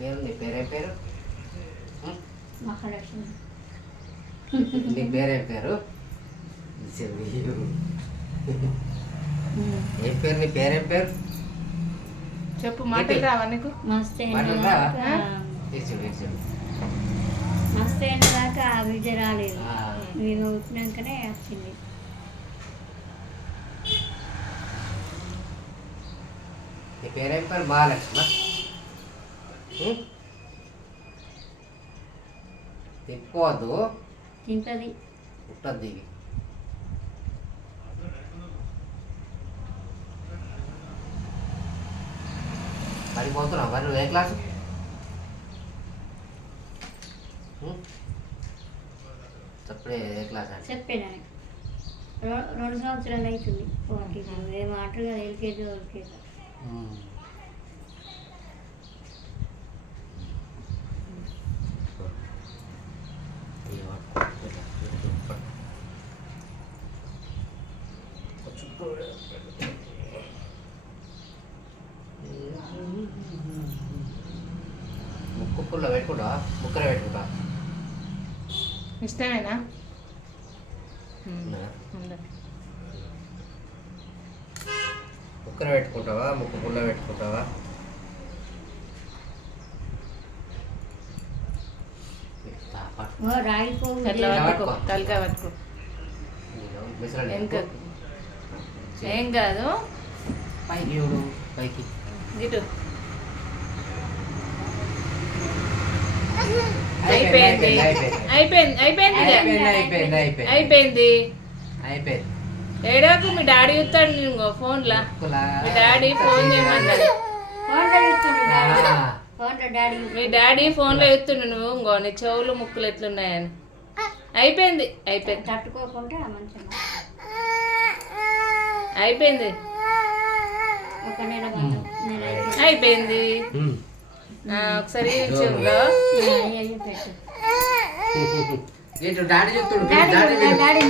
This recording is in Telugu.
నీ పేరేం పేరు? మహాలక్ష్మి. నీ పేరేం పేరు? ఏం పేరు? నీ పేరేం పేరు చెప్పు. మాటలు రావా నీకు? మస్తు మాటలు రావా? మస్తు అయిన దాకా ఆ విజయ రాలేదు. నేను వచ్చినాకనే వచ్చింది. నీ పేరేం పేరు? మహాలక్ష్మ. తిప్పుకోవద్దు, తింటది. పుట్టద్దు. ఇది పడిపోతున్నావు మరి. నువ్వు ఏ క్లాసు? చెప్పే ఏ క్లాస్ అంటే? చెప్పాను 2 సంవత్సరాలు అవుతుంది. ఓకే, ఏ మాటలు కదా, ఎల్కేజీ ఓకే. ముక్కు పుల్ల పెట్టుకుంటా, ముక్కర పెట్టుకుంటా. ఇష్టమేనా? ముక్కర పెట్టుకుంటావా, ముక్కు పుల్ల పెట్టుకుంటావా? రాయిపోవు. అట్లా పట్టుకో, తలకాయ పట్టుకో. ఏం కాదు. పైకి చూడు, పైకి. ఇటు అయిపోయింది అయిపోయింది అయిపోయింది అయిపోయింది. ఏడాకు మీ డాడీ చూస్తాడు. నేను ఫోన్లా మీ డాడీ ఫోన్ చేయమన్నాడు. మీ డాడీ ఫోన్లో ఎత్తుండు. నువ్వు ఇంకో నీ చెవులు ముక్కులు ఎట్లున్నాయని. అయిపోయింది అయిపోయింది. తట్టుకోకుండా మంచిగా అయిపోయింది ఒక నెల అయిపోయింది. ఒకసారి చెవులో పెట్టు. డాడీ చెప్తుడు. డాడీ